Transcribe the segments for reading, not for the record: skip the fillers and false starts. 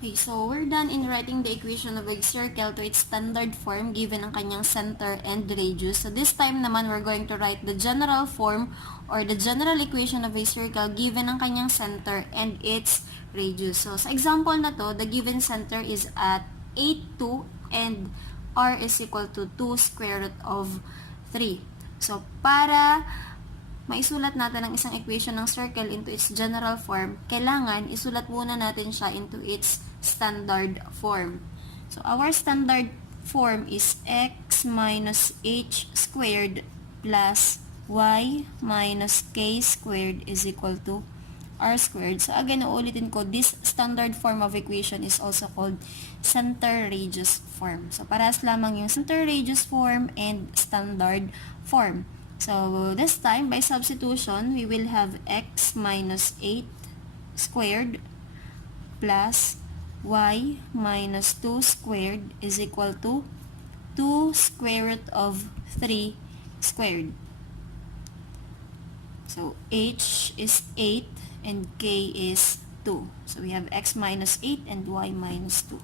Okay, so we're done in writing the equation of a circle to its standard form given ang kanyang center and radius. So this time naman, we're going to write the general form or the general equation of a circle given ang kanyang center and its radius. So sa example na to, the given center is at 8, 2 and r is equal to 2 square root of 3. So para maisulat natin ang isang equation ng circle into its general form, kailangan isulat muna natin siya into its standard form. So, our standard form is x minus h squared plus y minus k squared is equal to r squared. So, again, uulitin ko, this standard form of equation is also called center radius form. So, parehas lamang yung center radius form and standard form. So, this time, by substitution, we will have x minus 8 squared plus y minus 2 squared is equal to 2 square root of 3 squared. So, h is 8 and k is 2. So, we have x minus 8 and y minus 2.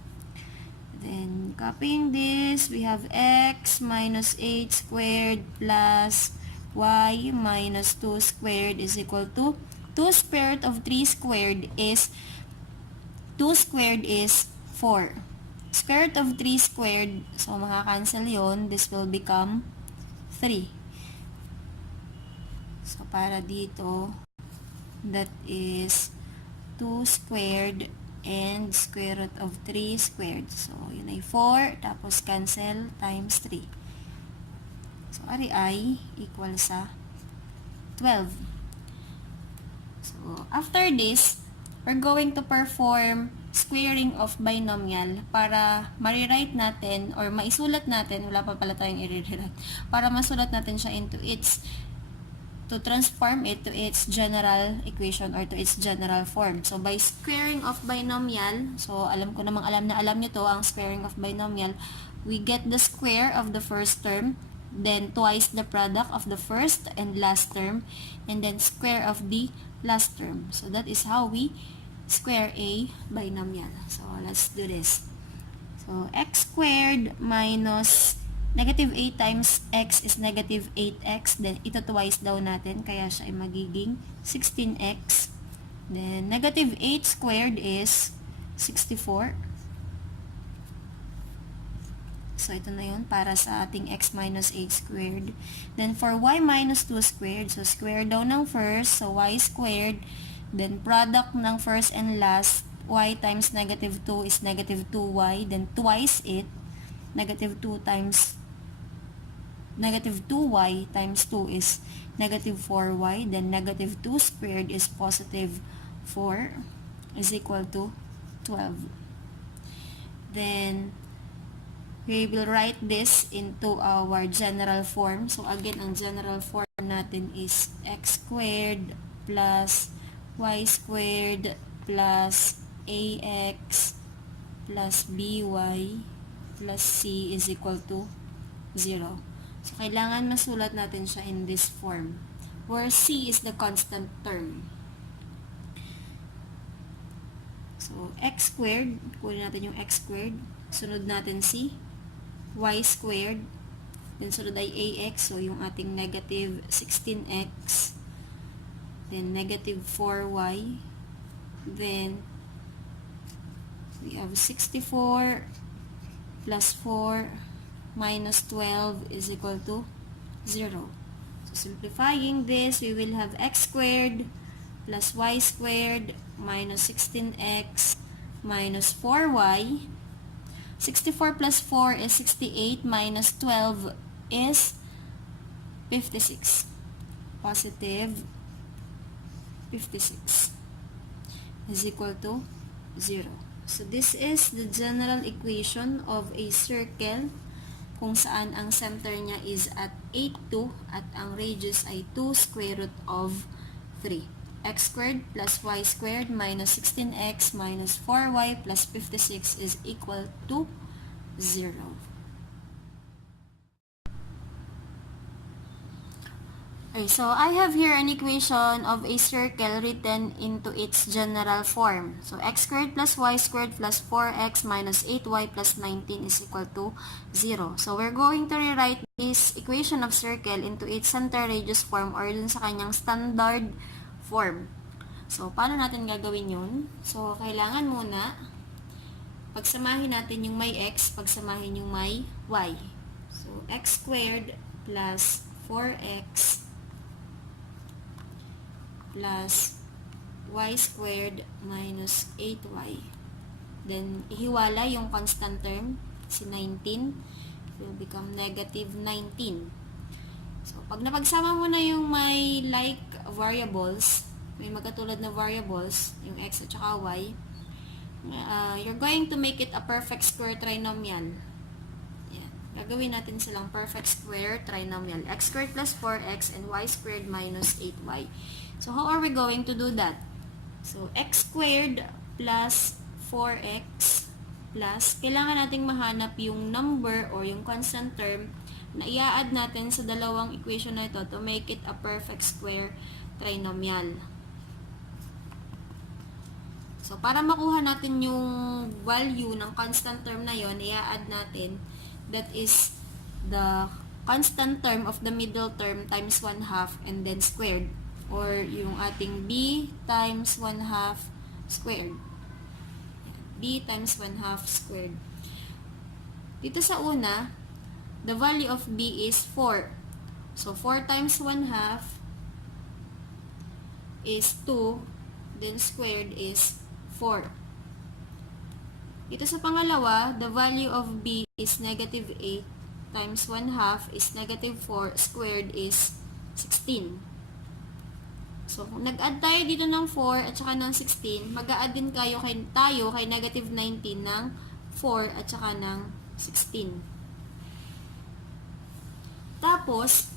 Then, copying this, we have x minus 8 squared plus y minus 2 squared is equal to 2 square root of 3 squared is 2 squared is 4. Square root of 3 squared, so makakancel yon. This will become 3. So, para dito, that is 2 squared and square root of 3 squared. So, yun ay 4, tapos cancel times 3. So, ari ay equal sa 12. So, after this, we're going to perform squaring of binomial para ma-rewrite natin or maisulat natin, wala pa pala tayong i-rewrite, para masulat natin siya into its, to transform it to its general equation or to its general form. So, by squaring of binomial, so alam ko namang alam nyo to, ang squaring of binomial, we get the square of the first term, then twice the product of the first and last term, and then square of the last term. So, that is how we square a binomial. So, let's do this. So, x squared minus negative 8 times x is negative 8x. Then, ito twice daw natin, kaya siya ay magiging 16x. Then, negative 8 squared is 64. So, ito na yun para sa ating x minus 8 squared. Then, for y minus 2 squared, so square daw ng first, so y squared. Then, product ng first and last, y times negative 2 is negative 2y. Then, twice it, negative 2 times, negative 2y times 2 is negative 4y. Then, negative 2 squared is positive 4 is equal to 12. Then, we will write this into our general form. So, again, ang general form natin is x squared plus y squared plus ax plus by plus c is equal to 0. So, kailangan masulat natin siya in this form, where c is the constant term. So, x squared, kunin natin yung x squared, sunod natin c, y squared, then sunod ay ax, so yung ating negative 16x, then negative 4y, then we have 64 plus 4 minus 12 is equal to 0. So, simplifying this, we will have x squared plus y squared minus 16x minus 4y. 64 plus 4 is 68 minus 12 is 56. Positive 56 is equal to 0. So, this is the general equation of a circle kung saan ang center niya is at 8, 2 at ang radius ay 2 square root of 3. X squared plus y squared minus 16x minus 4y plus 56 is equal to 0. Okay, so I have here an equation of a circle written into its general form. So x squared plus y squared plus 4x minus 8y plus 19 is equal to 0. So we're going to rewrite this equation of circle into its center radius form or dun sa kanyang standard form. So paano natin gagawin yun? So kailangan muna pagsamahin natin yung may x, pagsamahin yung may y. So x squared plus 4x plus y squared minus 8y. Then, ihiwala yung constant term, si 19, will become negative 19. So, pag napagsama mo na yung may like variables, may magkatulad na variables, yung x at saka y, you're going to make it a perfect square trinomial. Yan. Gagawin natin silang perfect square trinomial. X squared plus 4x and y squared minus 8y. So, how are we going to do that? So, x squared plus 4x plus, kailangan nating mahanap yung number or yung constant term na i-add natin sa dalawang equation na ito to make it a perfect square trinomial. So, para makuha natin yung value ng constant term na yon, i-add natin, that is the constant term of the middle term times 1/2 and then squared. Or yung ating b times 1/2 squared. B times 1/2 squared. Dito sa una, the value of b is 4. So, 4 times 1/2 is 2. Then, squared is 4. Dito sa pangalawa, the value of b is negative 8 times 1/2 is negative 4. Squared is 16. So, kung nag-add tayo dito ng 4 at saka ng 16, mag-a-add din tayo kay negative 19 ng 4 at saka ng 16. Tapos,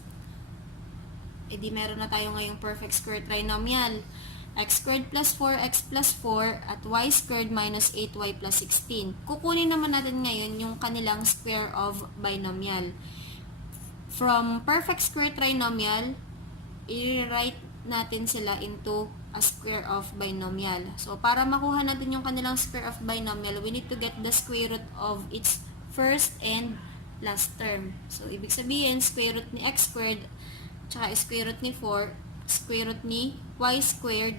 edi meron na tayo ngayong perfect square trinomial. X squared plus 4x plus 4 at y squared minus 8y plus 16. Kukunin naman natin ngayon yung kanilang square of binomial. From perfect square trinomial, i-write natin sila into a square of binomial. So, para makuha natin yung kanilang square of binomial, we need to get the square root of its first and last term. So, ibig sabihin, square root ni x squared, tsaka square root ni 4, square root ni y squared,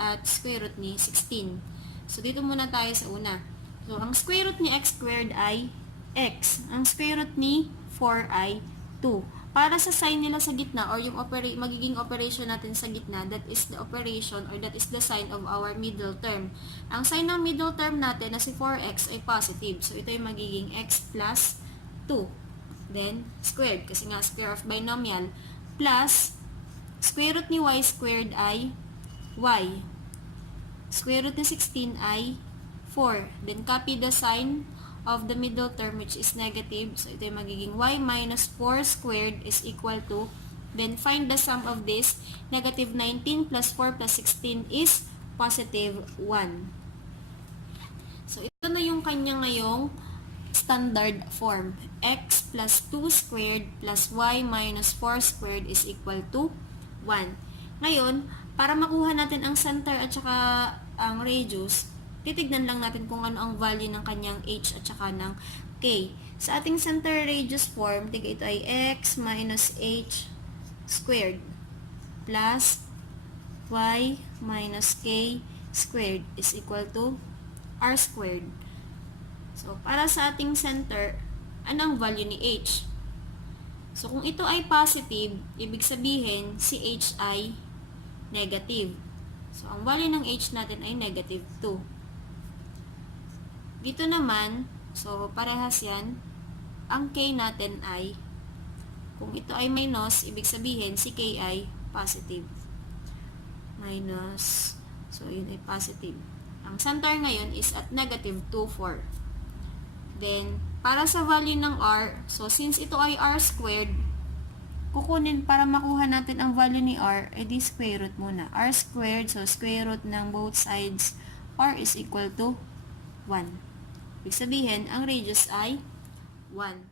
at square root ni 16. So, dito muna tayo sa una. So, ang square root ni x squared ay x. Ang square root ni 4 ay 2. Para sa sign nila sa gitna or yung magiging operation natin sa gitna, that is the operation or that is the sign of our middle term. Ang sign ng middle term natin na si 4x ay positive. So, ito yung magiging x plus 2. Then, squared, kasi nga square of binomial, plus square root ni y squared ay y. Square root ni 16 ay 4. Then, copy the sign of the middle term which is negative. So, ito yung magiging y minus 4 squared is equal to, then find the sum of this, negative 19 plus 4 plus 16 is positive 1. So, ito na yung kanya ngayong standard form. X plus 2 squared plus y minus 4 squared is equal to 1. Ngayon, para makuha natin ang center at saka ang radius, titignan lang natin kung ano ang value ng kanyang h at saka ng k. Sa ating center radius form, tiga ito ay x minus h squared plus y minus k squared is equal to r squared. So, para sa ating center, anong value ni h? So, kung ito ay positive, ibig sabihin, si h ay negative. So, ang value ng h natin ay negative 2. Dito naman, so parehas yan, ang k natin ay, kung ito ay minus, ibig sabihin si k ay positive. Minus, so yun ay positive. Ang center ngayon is at negative 2, 4. Then, para sa value ng r, so since ito ay r squared, kukunin para makuha natin ang value ni r, edi square root muna. R squared, so square root ng both sides, r is equal to 1. Ibig sabihin, ang radius ay 1.